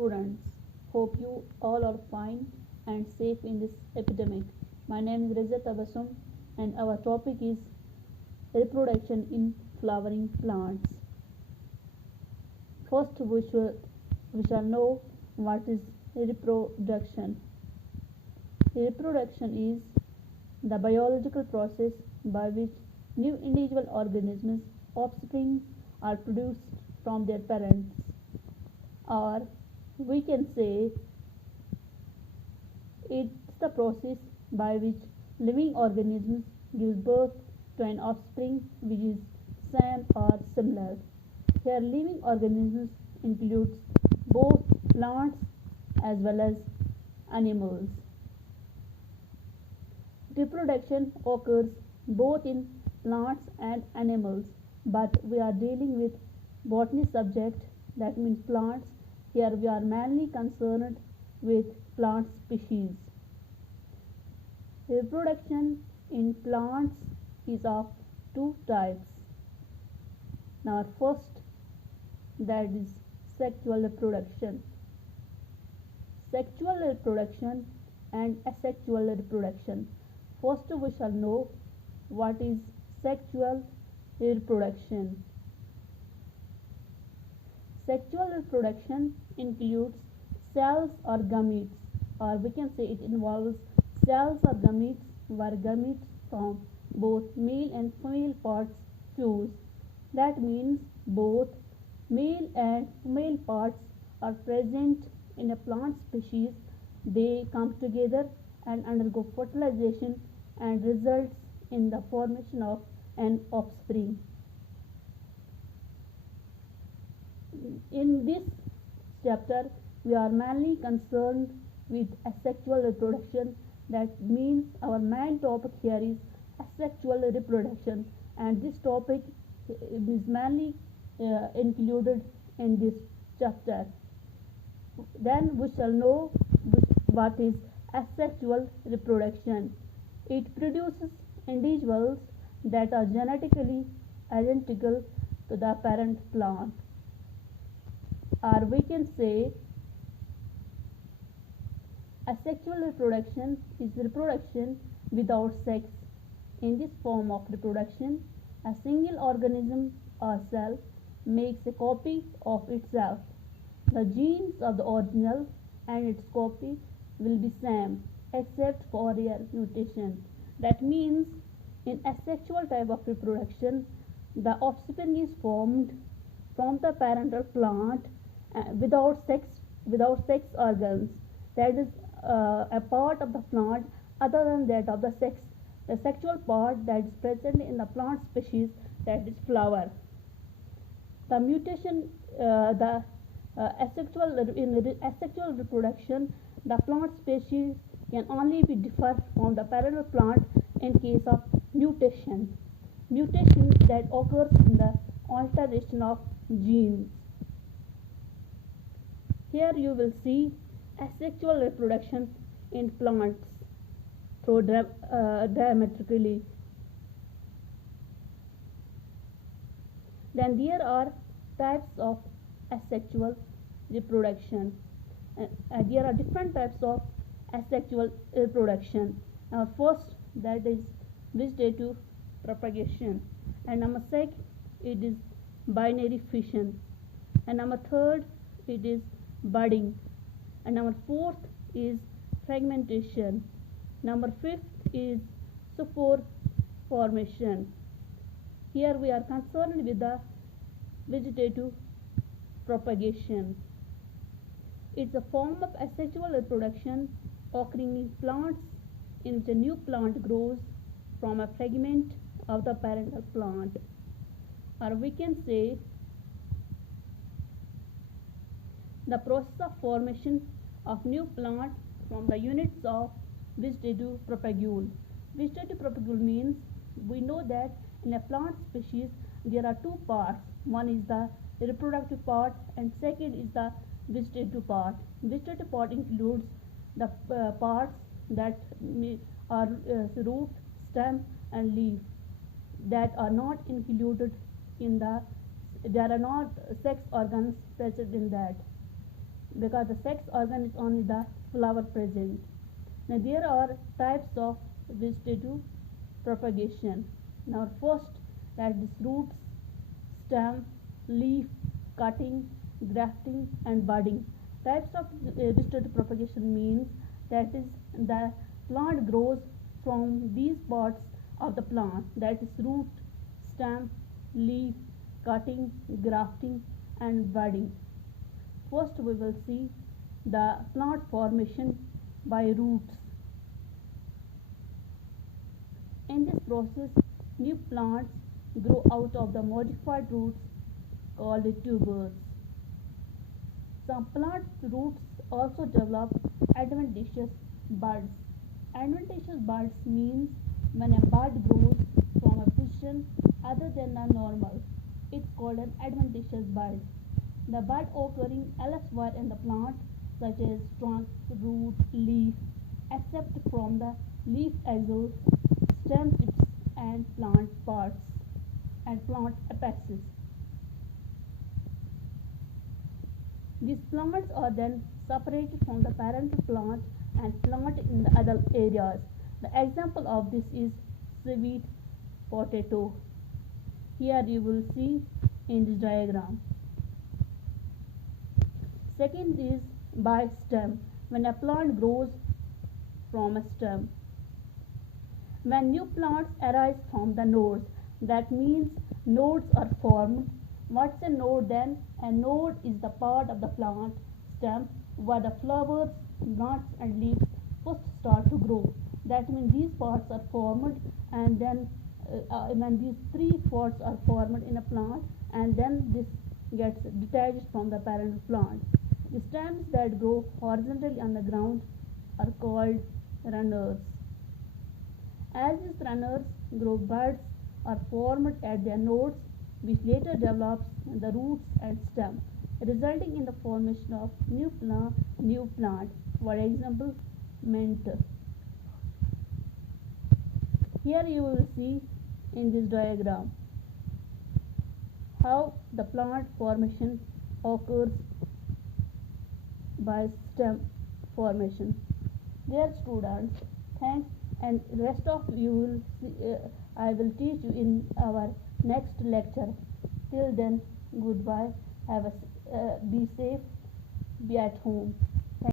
students. Hope you all are fine and safe in this epidemic. My name is Reza Tabassum and our topic is reproduction in flowering plants. First, we shall know what is reproduction. Reproduction is the biological process by which new individual organisms, offspring, are produced from their parents. Or we can say it's the process by which living organisms give birth to an offspring which is same or similar. Here living organisms includes both plants as well as animals. Reproduction occurs both in plants and animals, but we are dealing with botany subject, that means plants. Here we are mainly concerned with plant species. Reproduction in plants is of two types. Now first, that is sexual reproduction. Sexual reproduction and asexual reproduction. First we shall know what is sexual reproduction. Sexual reproduction includes cells or gametes, or we can say it involves cells or gametes where gametes from both male and female parts fuse. That means both male and female parts are present in a plant species. They come together and undergo fertilization and results in the formation of an offspring. In this chapter, we are mainly concerned with asexual reproduction. That means our main topic here is asexual reproduction, and this topic is mainly included in this chapter. Then we shall know what is asexual reproduction. It produces individuals that are genetically identical to the parent plant. Or we can say asexual reproduction is reproduction without sex. In this form of reproduction, a single organism or cell makes a copy of itself. The genes of the original and its copy will be same except for rare mutation. That means in asexual type of reproduction, the offspring is formed from the parental plant without sex organs. That is a part of the plant other than that of the sex. The sexual part that is present in the plant species, that is flower. The mutation, the asexual reproduction, the plant species can only be differ from the parental plant in case of mutation. Mutation that occurs in the alteration of genes. Here you will see asexual reproduction in plants through diametrically. Then there are types of asexual reproduction. There are different types of asexual reproduction. First, that is vegetative propagation, and number second, it is binary fission, and number third, it is budding, and number fourth is fragmentation, number fifth is spore formation. Here we are concerned with the vegetative propagation. It's a form of asexual reproduction occurring in plants in which a new plant grows from a fragment of the parental plant. Or we can say the process of formation of new plant from the units of vegetative propagule. Vegetative propagule means we know that in a plant species there are two parts. One is the reproductive part and second is the vegetative part. Vegetative part includes the parts that are root, stem and leaf, that are not included in the, there are not sex organs present in that. because the sex organ is only the flower present. Now there are types of vegetative propagation. Now first, that is roots, stem, leaf, cutting, grafting and budding. Types of vegetative propagation means that is the plant grows from these parts of the plant, that is root, stem, leaf, cutting, grafting and budding. First we will see the plant formation by roots. In this process, new plants grow out of the modified roots called tubers. Some plant roots also develop adventitious buds. Adventitious buds means when a bud grows from a position other than the normal. It's called an adventitious bud. The bud occurring elsewhere in the plant, such as trunk, root, leaf, except from the leaf axils, stem tips and plant parts and plant apexes. These plants are then separated from the parental plant and planted in the other areas. The example of this is sweet potato. Here you will see in this diagram. Second is by stem. When a plant grows from a stem. When new plants arise from the nodes, that means nodes are formed. What's a node then? A node is the part of the plant stem where the flowers, nuts and leaves first start to grow. That means these parts are formed, and then when these three parts are formed in a plant, and then this gets detached from the parent plant. The stems that grow horizontally on the ground are called runners. As these runners grow, buds are formed at their nodes, which later develops the roots and stem, resulting in the formation of new plant. For example, mint. Here you will see in this diagram how the plant formation occurs by stem formation. Dear students, thanks, and rest of you will see, I will teach you in our next lecture. Till then, goodbye. Be safe. Be at home.